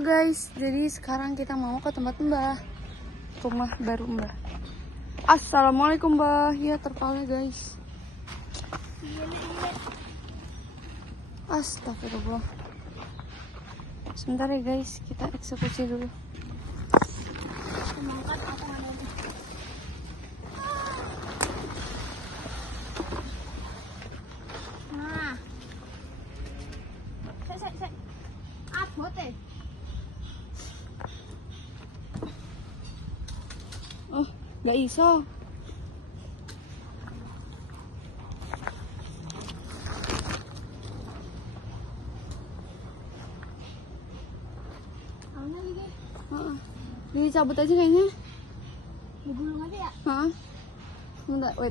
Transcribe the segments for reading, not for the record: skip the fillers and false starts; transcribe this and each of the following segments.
Halo guys, jadi sekarang kita mau ke tempat Mbah, rumah baru Mbah. Assalamualaikum Mbah, ya terpalnya guys. Astagfirullah. Sebentar ya guys, kita eksekusi dulu. Nah, saya, abot eh. Oh, nggak iso. Awalnya lagi, Dicabut aja kayaknya. digulung aja ya. Bentar, wait.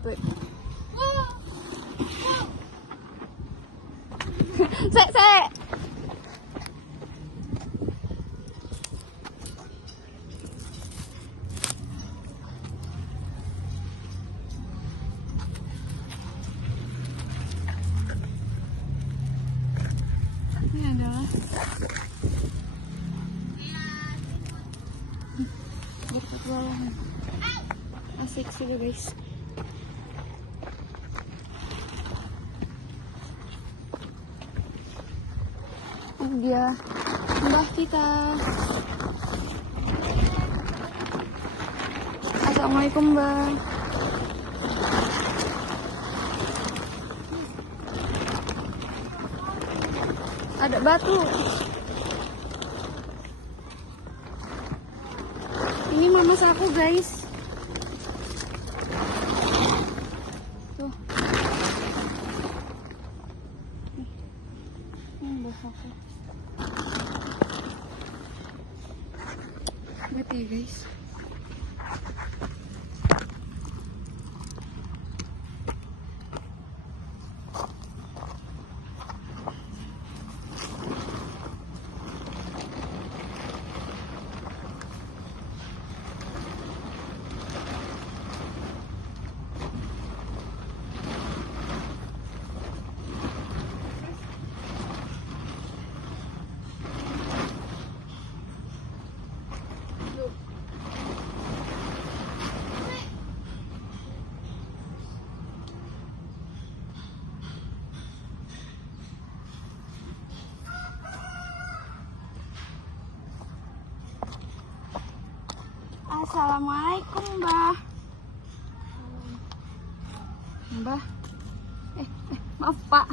Saya. Ini adalah berpetualangan. Asik sih guys. Ini dia Mbah kita. Assalamualaikum Mbah. Ada batu. Ini mama aku guys. Tuh. Ini mbah aku. Lihat ya guys. Assalamualaikum Mbah. Mbah. Maaf Pak.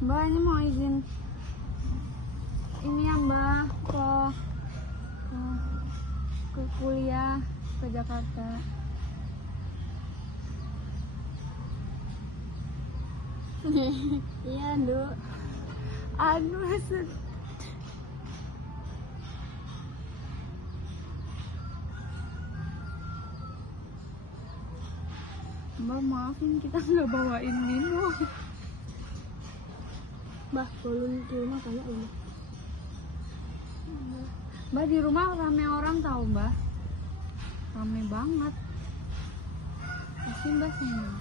Mbah ini mau izin. Ini ya Mbah ke kuliah ke Jakarta. Iya, Nduk. Aduh, Mbak maafin kita nggak bawain minum. Mbah, belum di rumah banyak loh. Mbak di rumah rame orang tahu Mbak, rame banget. Pasti Mbak senang.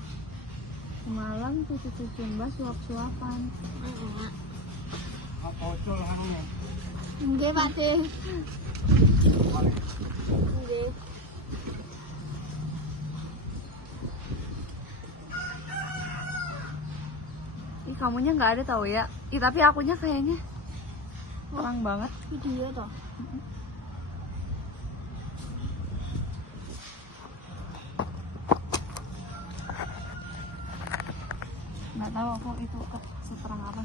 Semalam cucu-cucu Mbak suap-suapan. Nggih, Pak De. Nggih. Ih, kamunya nggak ada tahu ya. Ih, tapi akunya kayaknya terang banget. Video toh. Nggak tahu aku itu seterang apa.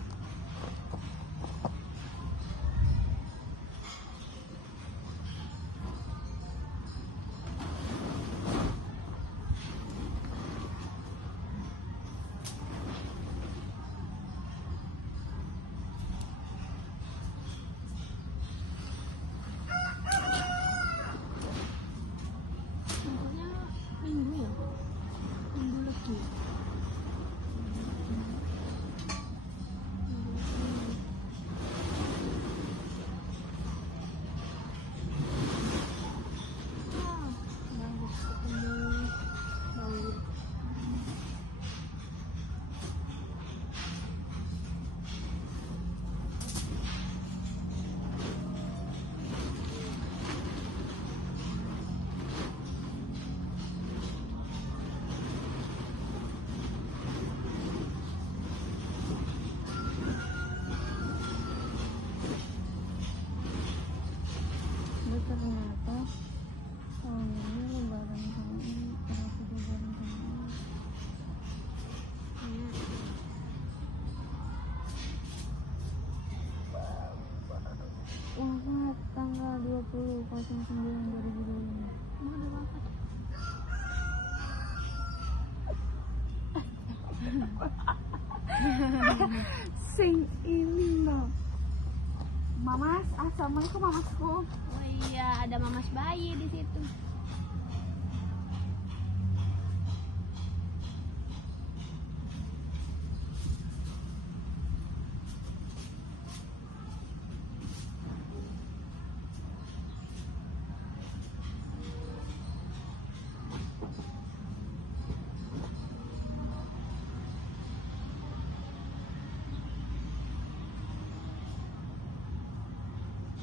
Maksudnya minggu ya? Minggu lagi. Jumat tanggal 20/09/2025. Mau ada apa? Sing ini loh. Mamas, assalamualaikum mamasku. Oh iya, ada mamas bayi di situ.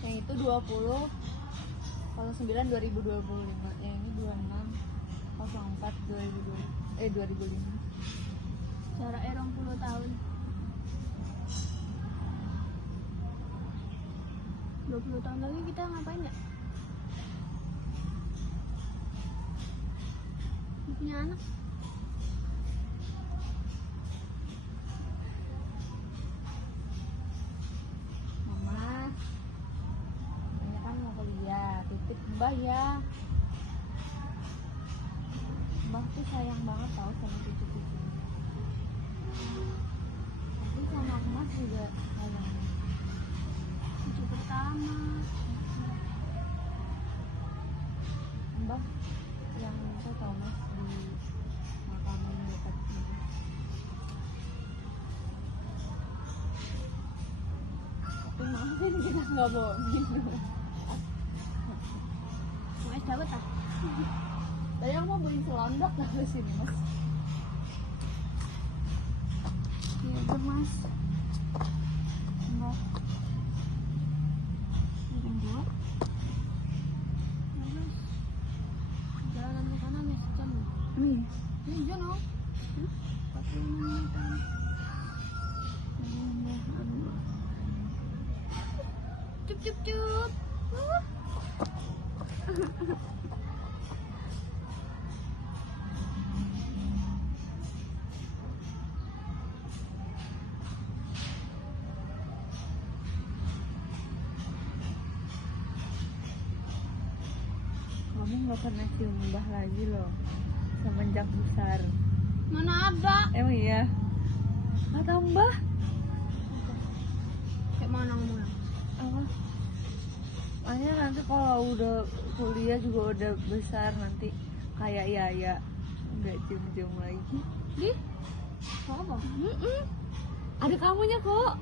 Yang itu 20/09/2025. Yang ini 26/04/2005. Jaraknya 20 tahun. 20 tahun lagi kita ngapain ya? Punya anak. Mama, ini kan mau kuliah, titip Mbah ya. Mbah tuh sayang banget tau sama cucu-cucu. Tapi sama Mas juga sayang. Cucu pertama. Mbah yang saya tahu Mas di makanan dekat sini. Tapi maafin kita nggak bawa minum. Mau es dawet ah? Tadi aku mau beli selondok nggak ke sini Mas? Iya udah Mas. Mbak. Yang dua. Terus jalanan ke sana nih sejam. Iya. Ini jono. 40 menitan. Cup cup cup. Kamu nggak pernah cium Mbah lagi loh semenjak besar. Mana ada? Emang iya? Nggak tahu Mbah? Kayak mana ngomongnya? Apa? Makanya nanti kalau udah kuliah juga udah besar nanti kayak Yaya nggak cium-cium lagi. Di? Apa? Ada kamunya kok.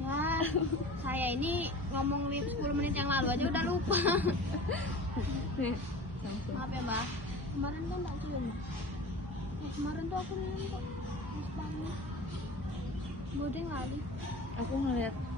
Ya, saya ini ngomong 10 menit yang lalu aja udah lupa. Maaf ya Mbak. Kemarin kan tak cium. Kemarin tuh aku minum kok. Pas banget. Bodeng kali. Aku ngeliat aja.